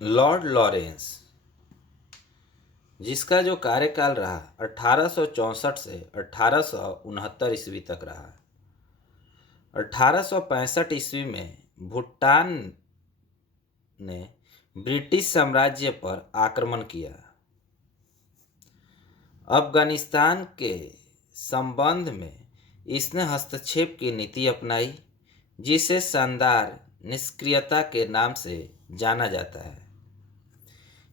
Lord Lawrence, जिसका जो कार्यकाल रहा 1864 से 1869 ईस्वी तक रहा। 1865 ईस्वी में भूटान ने ब्रिटिश साम्राज्य पर आक्रमण किया। अफगानिस्तान के संबंध में इसने हस्तक्षेप की नीति अपनाई, जिसे शानदार निष्क्रियता के नाम से जाना जाता है।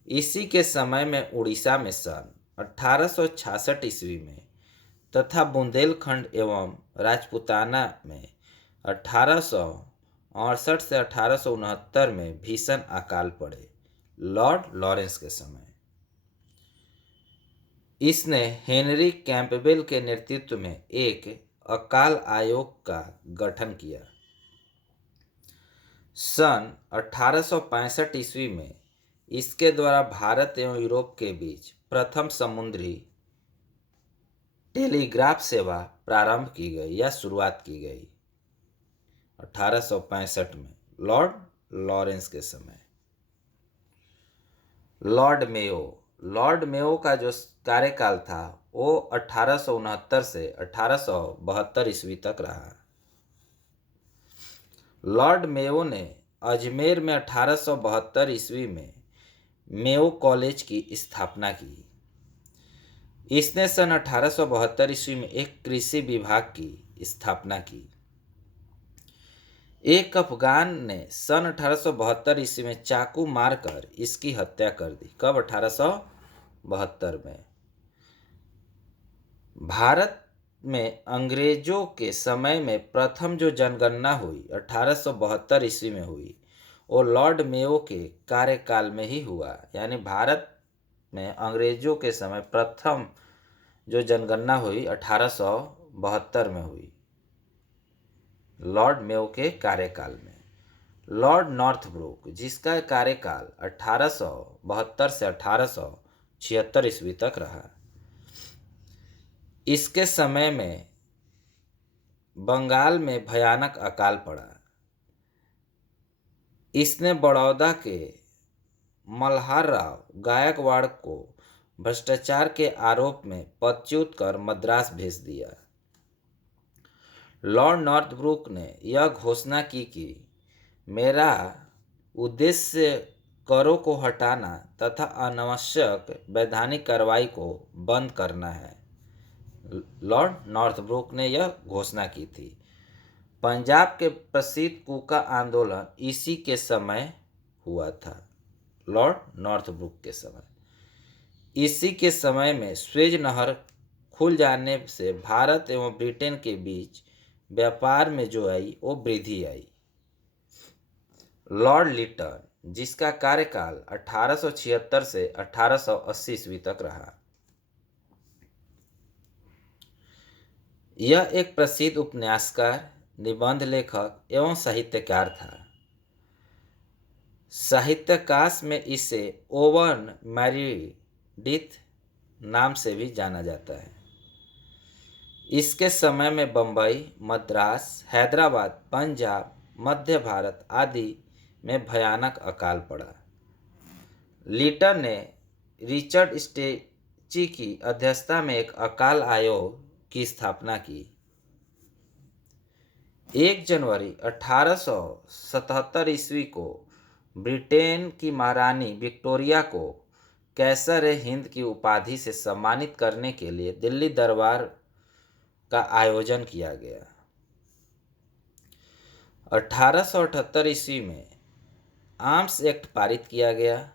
इसी के समय में उड़ीसा में सन 1866 ईस्वी में तथा बुंदेलखंड एवं राजपूताना में 1868 से 1869 में भीषण अकाल पड़े। लॉर्ड लॉरेंस के समय इसने हेनरी कैंपबेल के नेतृत्व में एक अकाल आयोग का गठन किया। सन 1865 ईस्वी में इसके द्वारा भारत एवं यूरोप के बीच प्रथम समुद्री टेलीग्राफ सेवा प्रारंभ की गई या शुरुआत की गई 1865 में लॉर्ड लॉरेंस के समय। लॉर्ड मेयो का जो कार्यकाल था वो 1869 से 1872 ईस्वी तक रहा। लॉर्ड मेयो ने अजमेर में 1872 ईस्वी में मेयो कॉलेज की स्थापना की। इसने सन 1872 ईस्वी में एक कृषि विभाग की स्थापना की। एक अफगान ने सन 1872 ईस्वी में चाकू मारकर इसकी हत्या कर दी। कब? 1872 में। भारत में अंग्रेजों के समय में प्रथम जो जनगणना हुई 1872 ईस्वी में हुई, वो लॉर्ड मेयो के कार्यकाल में ही हुआ। यानी भारत में अंग्रेजों के समय प्रथम जो जनगणना हुई 1872 में हुई, लॉर्ड मेयो के कार्यकाल में। लॉर्ड नॉर्थब्रुक, जिसका कार्यकाल 1872 से 1876 ईस्वी तक रहा, इसके समय में बंगाल में भयानक अकाल पड़ा। इसने बड़ौदा के मल्हार राव गायकवाड़ को भ्रष्टाचार के आरोप में पदच्युत कर मद्रास भेज दिया। लॉर्ड नॉर्थब्रुक ने यह घोषणा की कि मेरा उद्देश्य करों को हटाना तथा अनावश्यक वैधानिक कार्रवाई को बंद करना है। लॉर्ड नॉर्थब्रुक ने यह घोषणा की थी। पंजाब के प्रसिद्ध कूका आंदोलन इसी के समय हुआ था, लॉर्ड नॉर्थब्रुक के समय। इसी के समय में स्वेज नहर खुल जाने से भारत एवं ब्रिटेन के बीच व्यापार में जो आई वो वृद्धि आई। लॉर्ड लिटन, जिसका कार्यकाल 1876 से 1880 ईस्वी तक रहा, यह एक प्रसिद्ध उपन्यासकार, निबंध लेखक एवं साहित्यकार था। साहित्याकाश में इसे ओवन मैरिडिथ नाम से भी जाना जाता है। इसके समय में बंबई, मद्रास, हैदराबाद, पंजाब, मध्य भारत आदि में भयानक अकाल पड़ा। लिटन ने रिचर्ड स्टेची की अध्यक्षता में एक अकाल आयोग की स्थापना की। 1 जनवरी 1877 ईस्वी को ब्रिटेन की महारानी विक्टोरिया को कैसर हिंद की उपाधि से सम्मानित करने के लिए दिल्ली दरबार का आयोजन किया गया। 1878 ईस्वी में आर्म्स एक्ट पारित किया गया,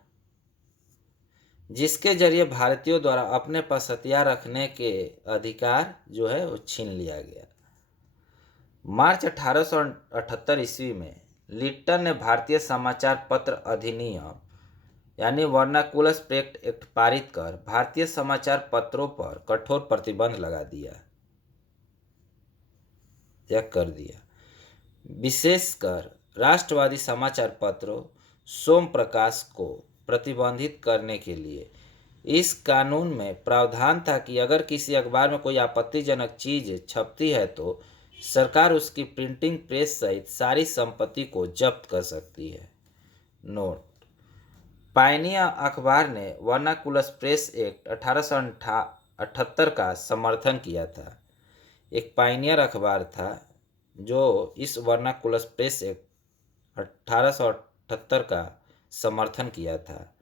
जिसके जरिए भारतीयों द्वारा अपने पास हथियार रखने के अधिकार जो है वो छीन लिया गया। मार्च 1878 ईस्वी में लिटन ने भारतीय समाचार पत्र अधिनियम यानी वर्नाकुलर प्रेस एक्ट पारित कर भारतीय समाचार पत्रों पर कठोर प्रतिबंध लगा दिया या कर दिया। विशेषकर राष्ट्रवादी समाचार पत्रों सोम प्रकाश को प्रतिबंधित करने के लिए इस कानून में प्रावधान था कि अगर किसी अखबार में कोई आपत्तिजनक चीज छपती है तो सरकार उसकी प्रिंटिंग प्रेस सहित सारी संपत्ति को जब्त कर सकती है। नोट: पायनियर अखबार ने वर्नाकुलर प्रेस एक्ट 1878 का समर्थन किया था। एक पायनियर अखबार था जो इस वर्नाकुलर प्रेस एक्ट 1878 का समर्थन किया था।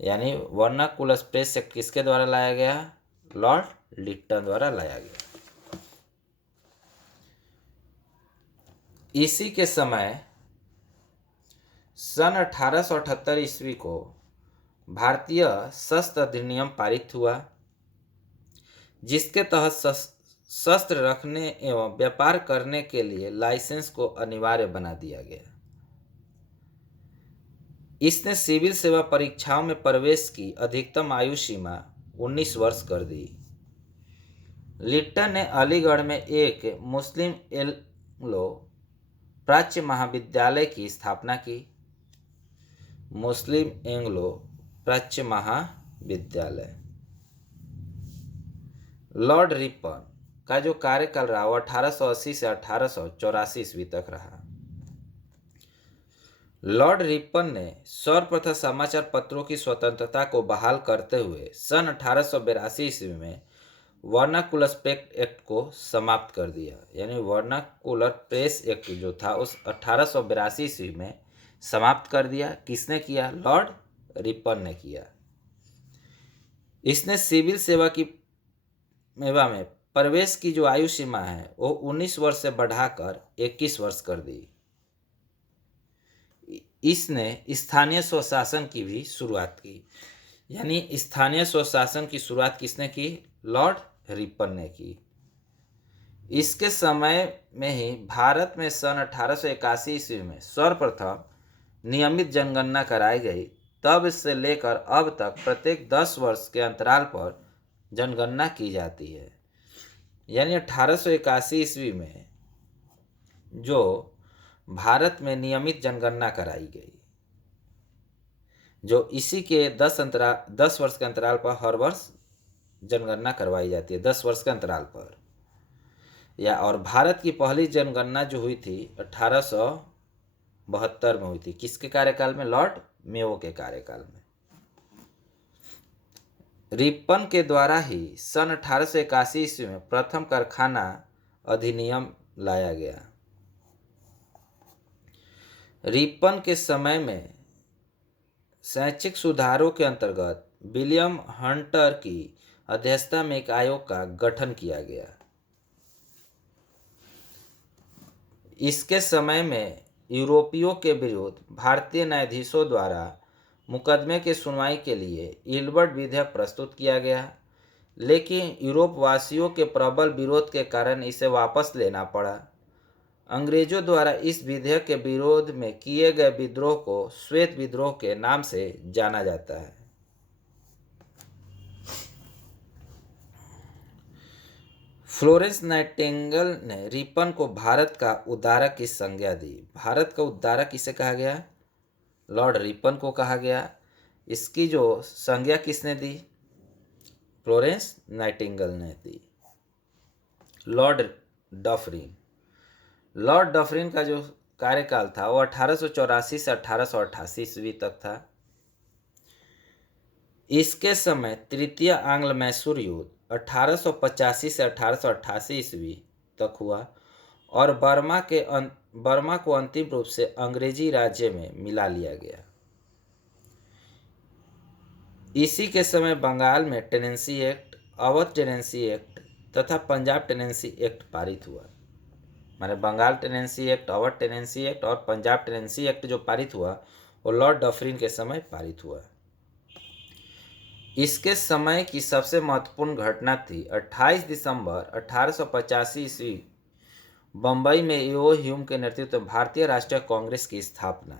यानी वर्नाकुलर प्रेस एक्ट किसके द्वारा लाया गया? लॉर्ड लिट्टन द्वारा लाया गया। इसी के समय सन 1878 ईस्वी को भारतीय शस्त्र अधिनियम पारित हुआ, जिसके तहत शस्त्र रखने एवं व्यापार करने के लिए लाइसेंस को अनिवार्य बना दिया गया। इसने सिविल सेवा परीक्षाओं में प्रवेश की अधिकतम आयु सीमा 19 वर्ष कर दी। लिट्टन ने अलीगढ़ में एक मुस्लिम एंग्लो प्राच्य महाविद्यालय की स्थापना की। मुस्लिम एंग्लो प्राच्य महाविद्यालय। लॉर्ड रिपन का जो कार्यकाल रहा वो 1880 से 1884 ईस्वी तक रहा। लॉर्ड रिपन ने सर्वप्रथम समाचार पत्रों की स्वतंत्रता को बहाल करते हुए सन 1882 ईस्वी में वर्नाकुलर एक्ट को समाप्त कर दिया। यानी वर्नाकुलर प्रेस एक्ट जो था उस 1882 ईस्वी में समाप्त कर दिया। किसने किया? लॉर्ड रिपन ने किया। इसने सिविल सेवा में प्रवेश की जो आयु सीमा है वो 19 वर्ष से बढ़ाकर 21 वर्ष कर दी। इसने स्थानीय स्वशासन की भी शुरुआत की। यानी स्थानीय स्वशासन की शुरुआत किसने की? लॉर्ड रिपन ने की। इसके समय में ही भारत में सन 1881 ईस्वी में सर्वप्रथम नियमित जनगणना कराई गई। तब से लेकर अब तक प्रत्येक 10 वर्ष के अंतराल पर जनगणना की जाती है। यानी 1881 ईस्वी में जो भारत में नियमित जनगणना कराई गई, जो इसी के 10 वर्ष के अंतराल पर हर वर्ष जनगणना करवाई जाती है, 10 वर्ष के अंतराल पर। और भारत की पहली जनगणना जो हुई थी 1872 में हुई थी। किसके कार्यकाल में? लॉर्ड मेयो के कार्यकाल में। रिपन के द्वारा ही सन 1881 ईस्वी में प्रथम कारखाना अधिनियम लाया गया। रिपन के समय में शैक्षिक सुधारों के अंतर्गत विलियम हंटर की अध्यक्षता में एक आयोग का गठन किया गया। इसके समय में यूरोपियों के विरुद्ध भारतीय न्यायाधीशों द्वारा मुकदमे की सुनवाई के लिए इल्बर्ट विधेयक प्रस्तुत किया गया, लेकिन यूरोप वासियों के प्रबल विरोध के कारण इसे वापस लेना पड़ा। अंग्रेजों द्वारा इस विधेयक के विरोध में किए गए विद्रोह को श्वेत विद्रोह के नाम से जाना जाता है। फ्लोरेंस नाइटिंगेल ने रिपन को भारत का उद्धारक की संज्ञा दी। भारत का उद्धारक किसे कहा गया? लॉर्ड रिपन को कहा गया। इसकी जो संज्ञा किसने दी? फ्लोरेंस नाइटिंगेल ने दी। लॉर्ड डफरिन का जो कार्यकाल था वो 1884 से 1888 ईस्वी तक था। इसके समय तृतीय आंग्ल मैसूर युद्ध 1885 से 1888 ईस्वी तक हुआ और बर्मा को अंतिम रूप से अंग्रेजी राज्य में मिला लिया गया। इसी के समय बंगाल में tenancy act, Awadh tenancy act तथा पंजाब टेनेंसी एक्ट पारित हुआ। माने Bengal tenancy act, Awadh tenancy act और पंजाब टेनेंसी एक्ट जो पारित हुआ वो लॉर्ड डफरिन के समय पारित हुआ। इसके समय की सबसे महत्वपूर्ण घटना थी 28 दिसंबर 1885 ईस्वी बम्बई में ईओ ह्यूम के नेतृत्व में भारतीय राष्ट्रीय कांग्रेस की स्थापना।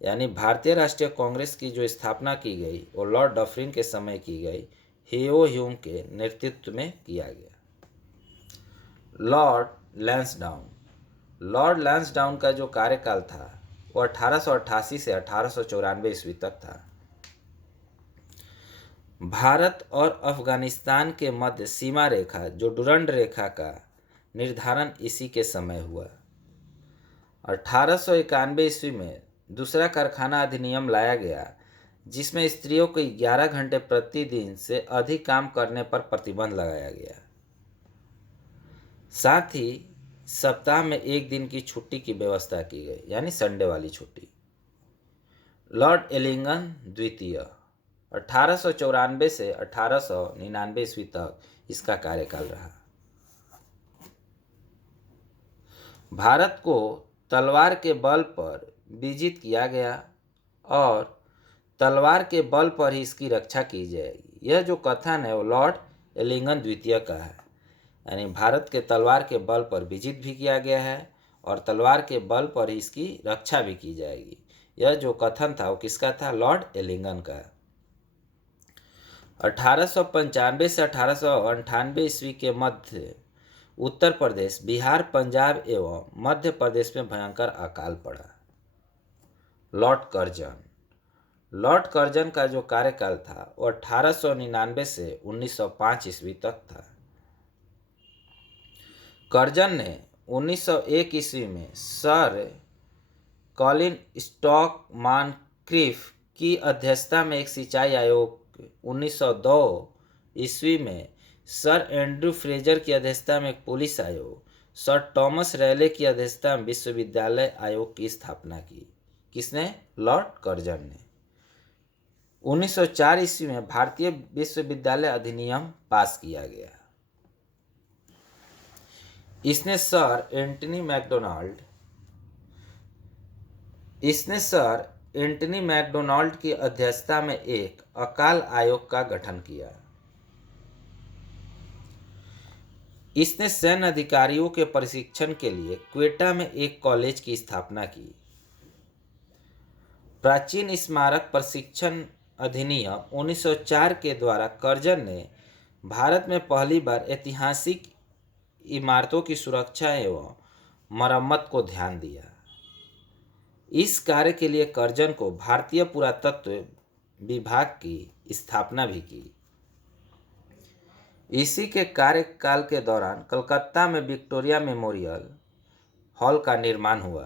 यानी भारतीय राष्ट्रीय कांग्रेस की जो स्थापना की गई वो लॉर्ड डफरिन के समय की गई, ईओ ह्यूम के नेतृत्व में किया गया। लॉर्ड लैंसडाउन का जो कार्यकाल था वो 1888 से 1894 ईस्वी तक था। भारत और अफगानिस्तान के मध्य सीमा रेखा जो डुरंड रेखा का निर्धारण इसी के समय हुआ। 1891 ईस्वी में दूसरा कारखाना अधिनियम लाया गया जिसमें स्त्रियों को 11 घंटे प्रतिदिन से अधिक काम करने पर प्रतिबंध लगाया गया। साथ ही सप्ताह में एक दिन की छुट्टी की व्यवस्था की गई, यानी संडे वाली छुट्टी। लॉर्ड एलिंगन द्वितीय 1894 से 1899 ईस्वी तक इसका कार्यकाल रहा। भारत को तलवार के बल पर विजित किया गया और तलवार के बल पर ही इसकी रक्षा की जाएगी। यह जो कथन है वो लॉर्ड एलिंगन द्वितीय का है, यानी भारत के तलवार के बल पर विजित भी किया गया है और तलवार के बल पर ही इसकी रक्षा भी की जाएगी। यह जो कथन था वो किसका था? लॉर्ड एलिंगन का। 1895 से 1898 ईस्वी के मध्य उत्तर प्रदेश, बिहार, पंजाब एवं मध्य प्रदेश में भयंकर अकाल पड़ा। लॉर्ड कर्जन का जो कार्यकाल था वो 1899 से 1905 ईस्वी तक था। कर्जन ने 1901 ईस्वी में सर कॉलिन स्टॉक मॉनक्रिफ की अध्यक्षता में एक सिंचाई आयोग, 1902 ईस्वी में सर एंड्रू फ्रेजर की अध्यक्षता में एक पुलिस आयोग, सर टॉमस रैले की अध्यक्षता में विश्वविद्यालय आयोग की स्थापना की। किसने? लॉर्ड कर्जन ने। 1904 ईस्वी में भारतीय विश्वविद्यालय अधिनियम पास किया गया। इसने सर एंटनी मैकडोनाल्ड की अध्यक्षता में एक अकाल आयोग का गठन किया। इसने सैन्य अधिकारियों के प्रशिक्षण के लिए क्वेटा में एक कॉलेज की स्थापना की। प्राचीन स्मारक प्रशिक्षण अधिनियम 1904 के द्वारा कर्जन ने भारत में पहली बार ऐतिहासिक इमारतों की सुरक्षा एवं मरम्मत को ध्यान दिया। इस कार्य के लिए कर्जन को भारतीय पुरातत्व विभाग की स्थापना भी की। इसी के कार्यकाल के दौरान कलकत्ता में विक्टोरिया मेमोरियल हॉल का निर्माण हुआ।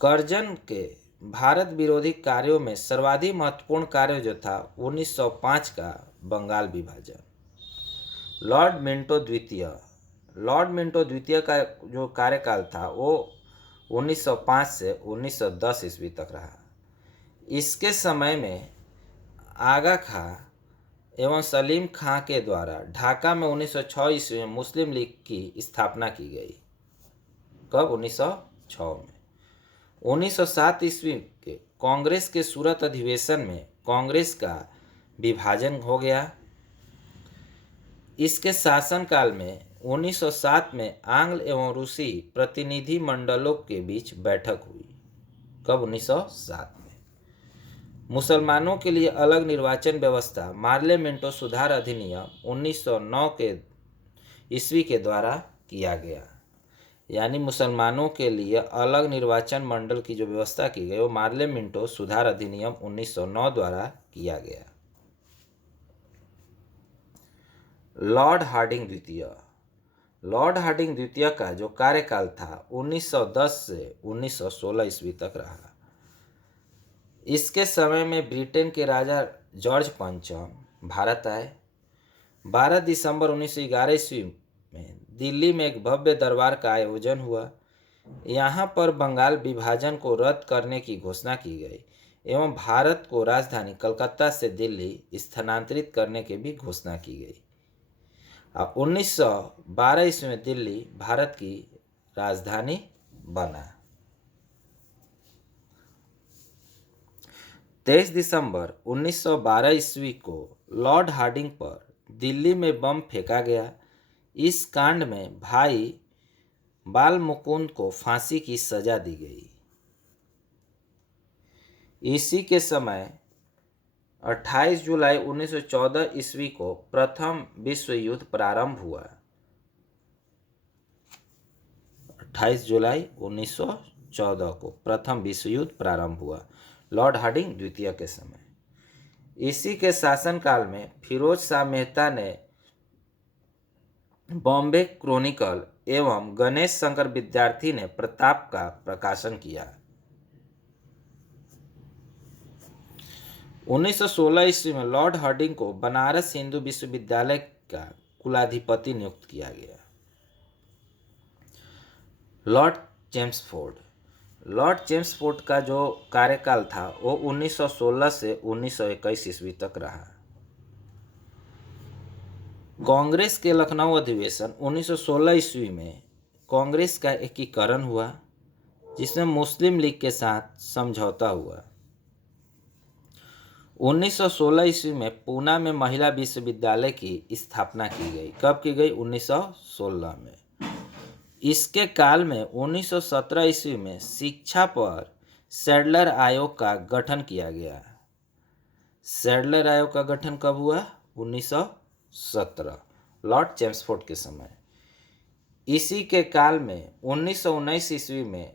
कर्जन के भारत विरोधी कार्यों में सर्वाधिक महत्वपूर्ण कार्य जो था 1905 का बंगाल विभाजन। लॉर्ड मिंटो द्वितीय का जो कार्यकाल था वो 1905 से 1910 ईस्वी तक रहा। इसके समय में आगा खां एवं सलीम खां के द्वारा ढाका में 1906 ईस्वी में मुस्लिम लीग की स्थापना की गई। कब? 1906 में। 1907 ईस्वी के कांग्रेस के सूरत अधिवेशन में कांग्रेस का विभाजन हो गया। इसके शासनकाल में 1907 में आंग्ल एवं रूसी प्रतिनिधि मंडलों के बीच बैठक हुई। कब? 1907 में। मुसलमानों के लिए अलग निर्वाचन व्यवस्था मार्ले मिंटो सुधार अधिनियम 1909 के ईस्वी के द्वारा किया गया। यानी मुसलमानों के लिए अलग निर्वाचन मंडल की जो व्यवस्था की गई वो मार्ले मिंटो सुधार अधिनियम 1909 द्वारा किया गया। लॉर्ड हार्डिंग द्वितीय का जो कार्यकाल था 1910 से 1916 ईस्वी तक रहा। इसके समय में ब्रिटेन के राजा जॉर्ज पंचम भारत आए। 12 दिसंबर 1911 ईस्वी में दिल्ली में एक भव्य दरबार का आयोजन हुआ। यहाँ पर बंगाल विभाजन को रद्द करने की घोषणा की गई एवं भारत को राजधानी कलकत्ता से दिल्ली स्थानांतरित करने की भी घोषणा की गई। 1912 ईस्वी में दिल्ली भारत की राजधानी बना। 23 दिसंबर 1912 ईस्वी को लॉर्ड हार्डिंग पर दिल्ली में बम फेंका गया। इस कांड में भाई बाल मुकुंद को फांसी की सजा दी गई। इसी के समय 28 जुलाई 1914 ईस्वी को प्रथम विश्व युद्ध प्रारंभ हुआ। 28 जुलाई 1914 को प्रथम विश्व युद्ध प्रारंभ हुआ लॉर्ड हार्डिंग द्वितीय के समय। इसी के शासनकाल में फिरोज शाह मेहता ने बॉम्बे क्रॉनिकल एवं गणेश शंकर विद्यार्थी ने प्रताप का प्रकाशन किया। 1916 ईस्वी में लॉर्ड हार्डिंग को बनारस हिंदू विश्वविद्यालय का कुलाधिपति नियुक्त किया गया। लॉर्ड चेम्सफोर्ड का जो कार्यकाल था वो 1916 से 1921 ईस्वी तक रहा। कांग्रेस के लखनऊ अधिवेशन 1916 ईस्वी में कांग्रेस का एकीकरण हुआ, जिसमें मुस्लिम लीग के साथ समझौता हुआ। 1916 ईस्वी में पूना में महिला विश्वविद्यालय की स्थापना की गई। कब की गई? 1916 में। इसके काल में 1917 ईस्वी में शिक्षा पर सैडलर आयोग का गठन किया गया। सैडलर आयोग का गठन कब हुआ? 1917, लॉर्ड चेम्सफोर्ड के समय। इसी के काल में 1919 ईस्वी में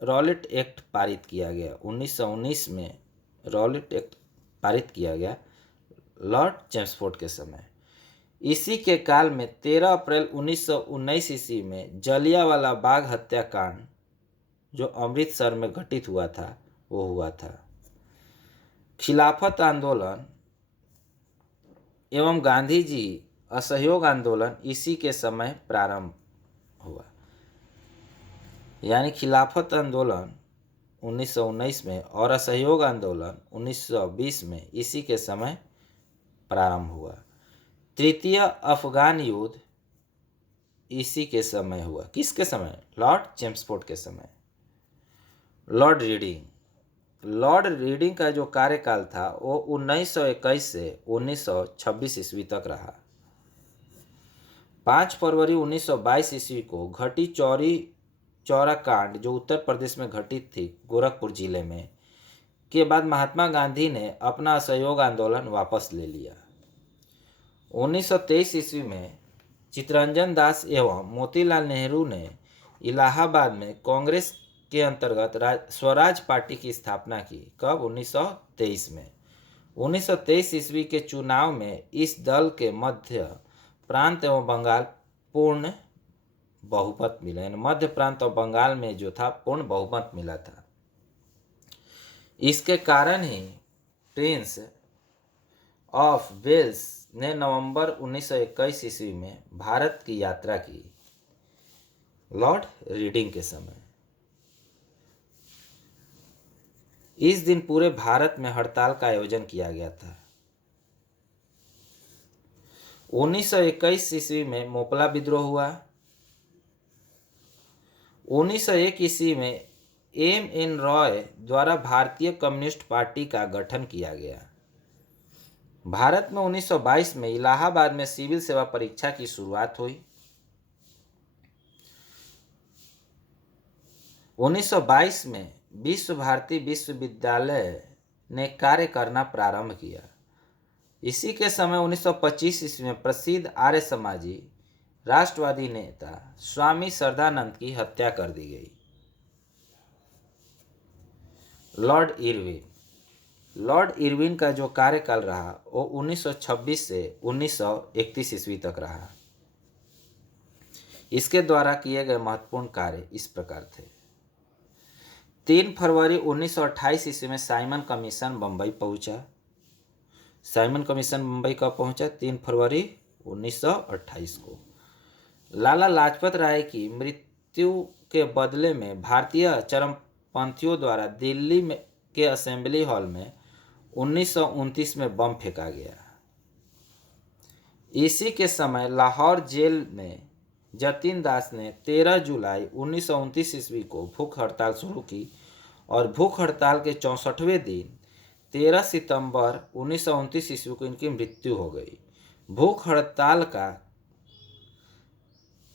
रॉलेट एक्ट पारित किया गया। 1919 में रॉलेट एक्ट पारित किया गया लॉर्ड चेम्सफोर्ड के समय। इसी के काल में 13 अप्रैल 1919 ईस्वी में जलियांवाला बाग हत्याकांड जो अमृतसर में घटित हुआ था वो हुआ था। खिलाफत आंदोलन एवं गांधी जी असहयोग आंदोलन इसी के समय प्रारंभ हुआ। यानी खिलाफत आंदोलन 1919 में और असहयोग आंदोलन 1920 में इसी के समय प्रारंभ हुआ। तृतीय अफगान युद्ध इसी के समय हुआ। किसके समय? लॉर्ड चेम्सफोर्ड के समय। लॉर्ड रीडिंग का जो कार्यकाल था वो 1921 से 1926 ईस्वी तक रहा। 5 फरवरी 1922 ईस्वी को घटी चौरा कांड जो उत्तर प्रदेश में घटित थी गोरखपुर जिले में, के बाद महात्मा गांधी ने अपना असहयोग आंदोलन वापस ले लिया। 1923 ईस्वी में चित्तरंजन दास एवं मोतीलाल नेहरू ने इलाहाबाद में कांग्रेस के अंतर्गत स्वराज पार्टी की स्थापना की। कब? 1923 में। 1923 ईस्वी के चुनाव में इस दल के मध्य प्रांत एवं बंगाल पूर्ण बहुमत मिला। यानी मध्य प्रांत और बंगाल में जो था पूर्ण बहुमत मिला था। इसके कारण ही प्रिंस ऑफ वेल्स ने नवंबर 1921 ईस्वी में भारत की यात्रा की लॉर्ड रीडिंग के समय। इस दिन पूरे भारत में हड़ताल का आयोजन किया गया था। 1921 ईस्वी में मोपला विद्रोह हुआ। 1901 ईस्वी में M.N. रॉय द्वारा भारतीय कम्युनिस्ट पार्टी का गठन किया गया। भारत में 1922 में इलाहाबाद में सिविल सेवा परीक्षा की शुरुआत हुई। 1922 में विश्व भारती विश्वविद्यालय ने कार्य करना प्रारंभ किया। इसी के समय 1925 ईस्वी में प्रसिद्ध आर्य समाजी राष्ट्रवादी नेता स्वामी श्रद्धानंद की हत्या कर दी गई। लॉर्ड इरविन का जो कार्यकाल रहा वो 1926 से 1931 ईस्वी तक रहा। इसके द्वारा किए गए महत्वपूर्ण कार्य इस प्रकार थे। 3 फरवरी 1928 ईस्वी में साइमन कमीशन बम्बई पहुंचा। साइमन कमीशन मुंबई कब पहुंचा? 3 फरवरी 1928 को। लाला लाजपत राय की मृत्यु के बदले में भारतीय चरमपंथियों द्वारा दिल्ली में के असेंबली हॉल में 1929 में बम फेंका गया। इसी के समय लाहौर जेल में जतिन दास ने 13 जुलाई 1929 ईस्वी को भूख हड़ताल शुरू की और भूख हड़ताल के 64वें दिन 13 सितंबर 1929 ईस्वी को इनकी मृत्यु हो गई। भूख हड़ताल का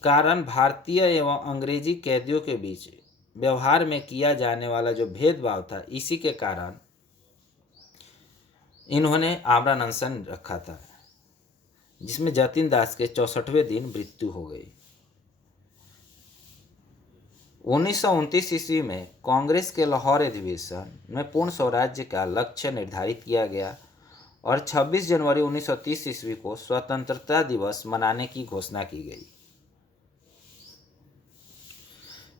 कारण भारतीय एवं अंग्रेजी कैदियों के बीच व्यवहार में किया जाने वाला जो भेदभाव था, इसी के कारण इन्होंने आमरण अनशन रखा था, जिसमें जतिन दास के 64वें दिन मृत्यु हो गई। 1929 ईस्वी में कांग्रेस के लाहौर अधिवेशन में पूर्ण स्वराज्य का लक्ष्य निर्धारित किया गया और 26 जनवरी 1930 ईस्वी को स्वतंत्रता दिवस मनाने की घोषणा की गई।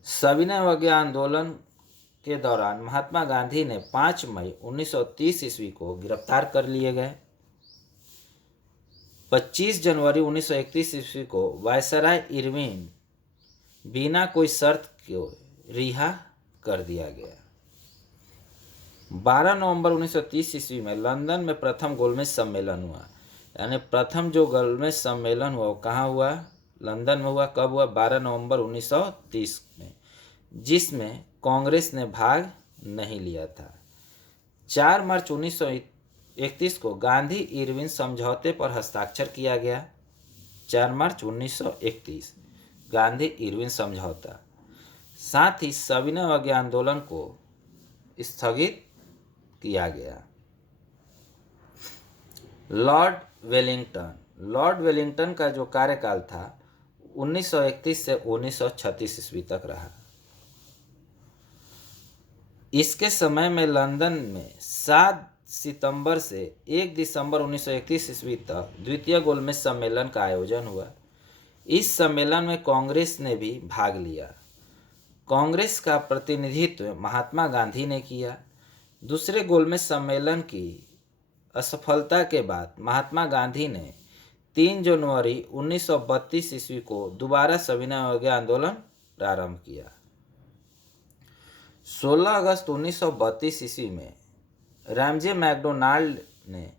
सविनय अवज्ञा आंदोलन के दौरान महात्मा गांधी ने 5 मई 1930 ईस्वी को गिरफ्तार कर लिए गए। 25 जनवरी 1931 ईस्वी को वायसराय इरविन बिना कोई शर्त के रिहा कर दिया गया। 12 नवंबर 1930 ईस्वी में लंदन में प्रथम गोलमेज सम्मेलन हुआ। यानी प्रथम जो गोलमेज सम्मेलन हुआ वो कहाँ हुआ? लंदन में हुआ। कब हुआ? 12 नवंबर 1930 में, जिसमें कांग्रेस ने भाग नहीं लिया था। 4 मार्च 1931 को गांधी इरविन समझौते पर हस्ताक्षर किया गया। 4 मार्च 1931 गांधी इरविन समझौता। साथ ही सविनय अवज्ञा आंदोलन को स्थगित किया गया। लॉर्ड वेलिंगटन का जो कार्यकाल था 1931 से 1936 ईस्वी तक रहा। इसके समय में लंदन में 7 सितंबर से 1 दिसंबर 1931 ईस्वी तक द्वितीय गोलमेज सम्मेलन का आयोजन हुआ। इस सम्मेलन में कांग्रेस ने भी भाग लिया। कांग्रेस का प्रतिनिधित्व महात्मा गांधी ने किया। दूसरे गोलमेज सम्मेलन की असफलता के बाद महात्मा गांधी ने 3 जनवरी 1932 ईस्वी को दोबारा सविनय अवज्ञा आंदोलन प्रारंभ किया। 16 अगस्त 1932 ईस्वी में रामजे मैकडोनाल्ड ने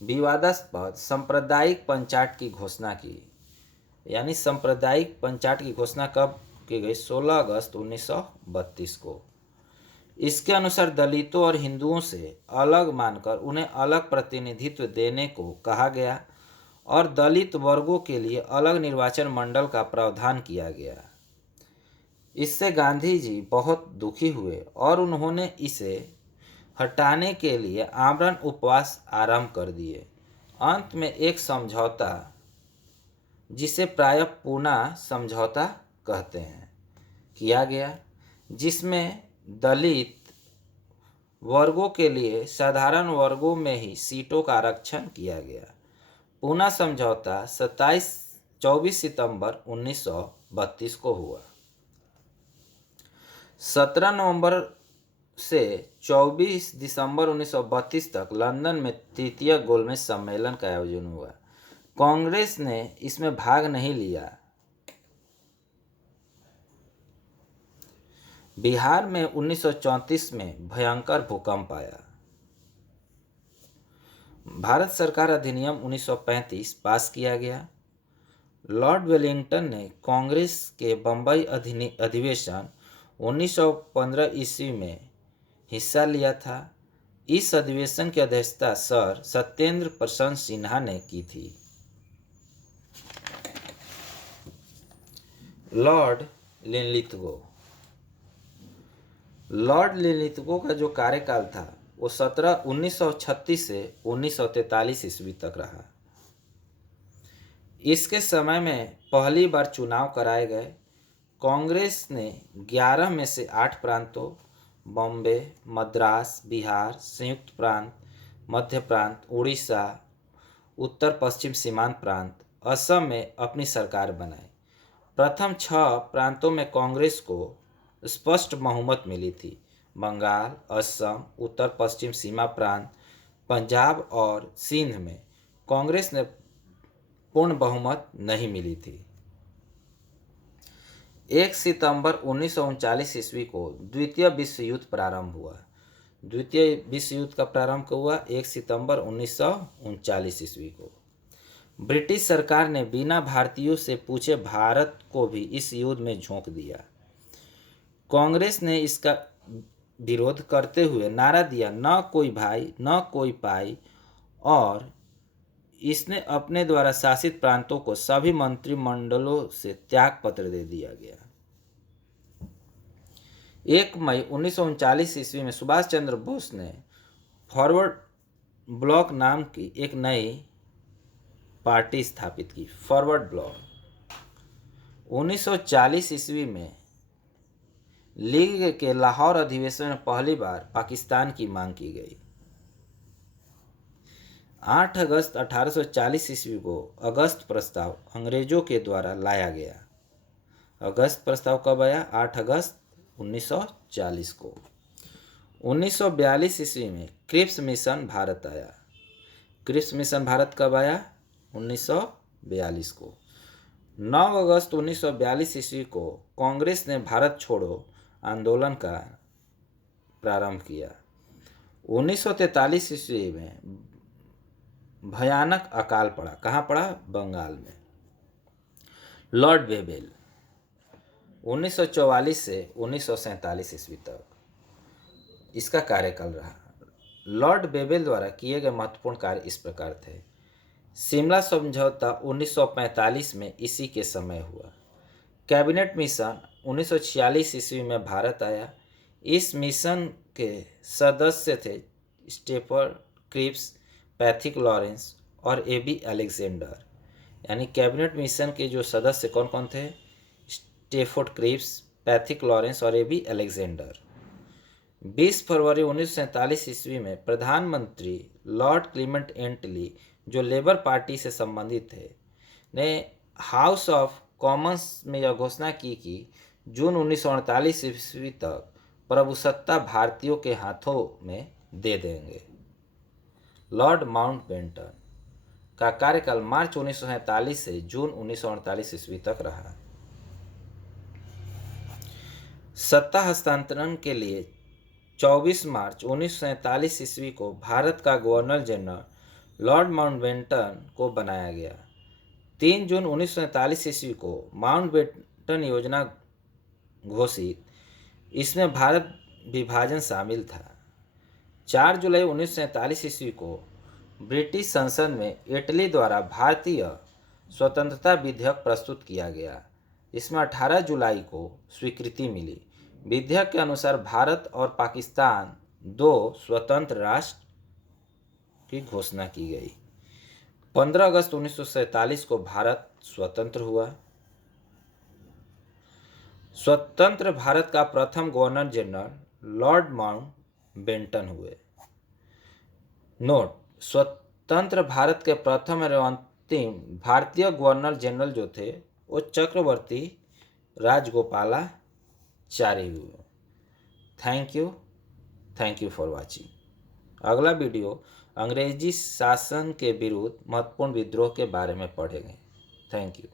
विवादास्पद सांप्रदायिक पंचायत की घोषणा की। यानी सांप्रदायिक पंचायत की घोषणा कब की गई? 16 अगस्त 1932 को। इसके अनुसार दलितों और हिंदुओं से अलग मानकर उन्हें अलग प्रतिनिधित्व देने को कहा गया और दलित वर्गों के लिए अलग निर्वाचन मंडल का प्रावधान किया गया। इससे गांधी जी बहुत दुखी हुए और उन्होंने इसे हटाने के लिए आमरण उपवास आरंभ कर दिए। अंत में एक समझौता, जिसे प्रायः पूना समझौता कहते हैं, किया गया, जिसमें दलित वर्गों के लिए साधारण वर्गों में ही सीटों का आरक्षण किया गया। पूना समझौता 24 सितंबर 1932 को हुआ। 17 नवंबर से 24 दिसंबर 1932 तक लंदन में तृतीय गोलमेज सम्मेलन का आयोजन हुआ। कांग्रेस ने इसमें भाग नहीं लिया। बिहार में 1934 में भयंकर भूकंप आया। भारत सरकार अधिनियम 1935 पास किया गया। लॉर्ड वेलिंगटन ने कांग्रेस के बंबई अधिवेशन 1915 ईस्वी में हिस्सा लिया था। इस अधिवेशन की अध्यक्षता सर सत्येंद्र प्रसन्न सिन्हा ने की थी। लॉर्ड लिनलिथगो का जो कार्यकाल था वो 1936 से 1943 ईस्वी तक रहा। इसके समय में पहली बार चुनाव कराए गए। कांग्रेस ने 11 में से 8 प्रांतों बॉम्बे, मद्रास, बिहार, संयुक्त प्रांत, मध्य प्रांत, उड़ीसा, उत्तर पश्चिम सीमांत प्रांत, असम में अपनी सरकार बनाई। प्रथम 6 प्रांतों में कांग्रेस को स्पष्ट बहुमत मिली थी। बंगाल, असम, उत्तर पश्चिम सीमा प्रांत, पंजाब और सिंध में कांग्रेस ने पूर्ण बहुमत नहीं मिली थी। 1 सितंबर 1939 ईस्वी को द्वितीय विश्व युद्ध प्रारंभ हुआ। द्वितीय विश्व युद्ध का प्रारंभ कब हुआ? 1 सितंबर 1939 ईस्वी को। ब्रिटिश सरकार ने बिना भारतीयों से पूछे भारत को भी इस युद्ध में झोंक दिया। कांग्रेस ने इसका विरोध करते हुए नारा दिया, न कोई भाई न कोई पाई, और इसने अपने द्वारा शासित प्रांतों को सभी मंत्रिमंडलों से त्याग पत्र दे दिया गया। 1 मई 1939 ईस्वी में सुभाष चंद्र बोस ने फॉरवर्ड ब्लॉक नाम की एक नई पार्टी स्थापित की, फॉरवर्ड ब्लॉक। 1940 ईस्वी में लीग के लाहौर अधिवेशन में पहली बार पाकिस्तान की मांग की गई। 8 अगस्त 1840 ईस्वी को अगस्त प्रस्ताव अंग्रेजों के द्वारा लाया गया। अगस्त प्रस्ताव कब आया? 8 अगस्त 1940 को। 1942 ईस्वी में क्रिप्स मिशन भारत आया। क्रिप्स मिशन भारत कब आया? 1942 को। 9 अगस्त 1942 ईस्वी को कांग्रेस ने भारत छोड़ो आंदोलन का प्रारंभ किया। 1943 ईस्वी में भयानक अकाल पड़ा। कहाँ पड़ा? बंगाल में। लॉर्ड वेवेल 1944 से 1947 ईस्वी तक इसका कार्यकाल रहा। लॉर्ड वेवेल द्वारा किए गए महत्वपूर्ण कार्य इस प्रकार थे। शिमला समझौता 1945 में इसी के समय हुआ। कैबिनेट मिशन 1946 ईस्वी में भारत आया। इस मिशन के सदस्य थे स्टेफर्ड क्रिप्स, पैथिक लॉरेंस और एबी अलेक्जेंडर। यानी कैबिनेट मिशन के जो सदस्य कौन कौन थे? स्टेफर्ड क्रिप्स, पैथिक लॉरेंस और एबी अलेक्जेंडर। 20 फरवरी 1947 ईस्वी में प्रधानमंत्री लॉर्ड क्लीमेंट एटली, जो लेबर पार्टी से संबंधित थे, ने हाउस ऑफ कॉमन्स में यह घोषणा की कि जून 1948 ईस्वी तक प्रभुसत्ता भारतीयों के हाथों में दे देंगे। लॉर्ड माउंटबेटन का कार्यकाल मार्च 1947 से जून 1948 ईस्वी तक रहा। सत्ता हस्तांतरण के लिए 24 मार्च 1947 ईस्वी को भारत का गवर्नर जनरल लॉर्ड माउंटबेटन को बनाया गया। 3 जून 1947 ईस्वी को माउंटबेटन योजना घोषित। इसमें भारत विभाजन शामिल था। 4 जुलाई 1947 ईस्वी को ब्रिटिश संसद में इटली द्वारा भारतीय स्वतंत्रता विधेयक प्रस्तुत किया गया। इसमें 18 जुलाई को स्वीकृति मिली। विधेयक के अनुसार भारत और पाकिस्तान 2 स्वतंत्र राष्ट्र की घोषणा की गई। 15 अगस्त 1947 को भारत स्वतंत्र हुआ। स्वतंत्र भारत का प्रथम गवर्नर जनरल लॉर्ड माउंटबेटन हुए। नोट: स्वतंत्र भारत के प्रथम एवं अंतिम भारतीय गवर्नर जनरल जो थे वो चक्रवर्ती राजगोपालाचारी हुए। Thank you for watching. अगला वीडियो अंग्रेजी शासन के विरुद्ध महत्वपूर्ण विद्रोह के बारे में पढ़ेंगे। Thank you.